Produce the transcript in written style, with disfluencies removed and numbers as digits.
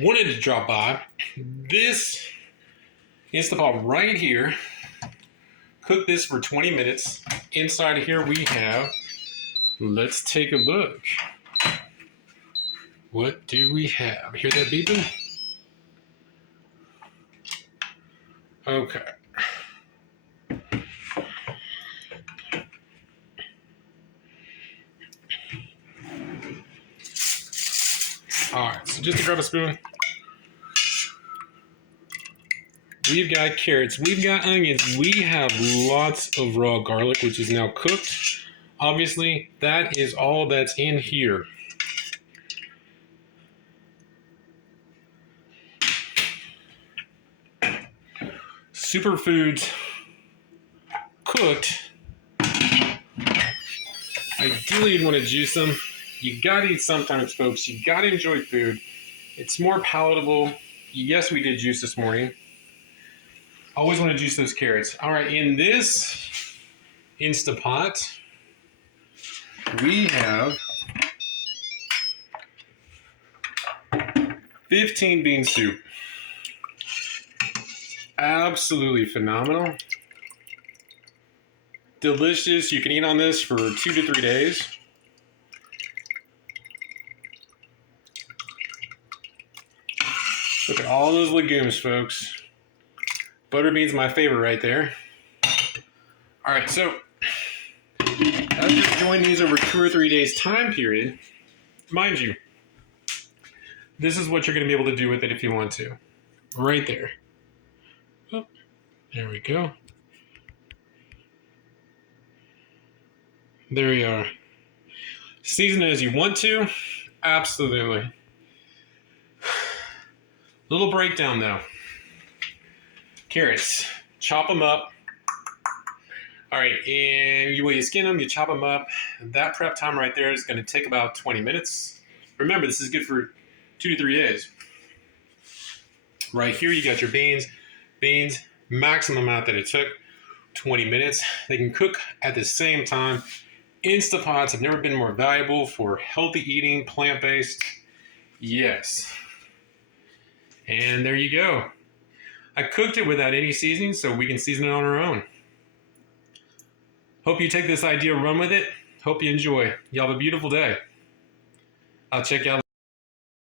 wanted to drop by. This Instapot right here. Cook this for 20 minutes. Inside of here we have, let's take a look. What do we have? Hear that beeping? Okay. Alright, so just to grab a spoon. We've got carrots, we've got onions, we have lots of raw garlic, which is now cooked. Obviously, that is all that's in here. Superfoods cooked. Ideally, you'd want to juice them. You gotta eat sometimes, folks. You gotta enjoy food. It's more palatable. Yes, we did juice this morning. Always want to juice those carrots. All right, in this Instapot, we have 15 bean soup. Absolutely phenomenal. Delicious. You can eat on this for 2 to 3 days. Look at all those legumes, folks. Butter beans, my favorite right there. All right, so as you're enjoying these over 2 or 3 days time period, mind you, this is what you're going to be able to do with it if you want to. Right there. Oh, there we go. There we are. Season it as you want to. Absolutely. Little breakdown though. Carrots, chop them up. All right, and you skin them, you chop them up. That prep time right there is going to take about 20 minutes. Remember, this is good for 2 to 3 days. Right here, you got your beans. Beans, maximum amount that it took, 20 minutes. They can cook at the same time. Instapots have never been more valuable for healthy eating, plant-based. Yes. And there you go. I cooked it without any seasoning, so we can season it on our own. Hope you take this idea, run with it. Hope you enjoy. Y'all have a beautiful day. I'll check you out.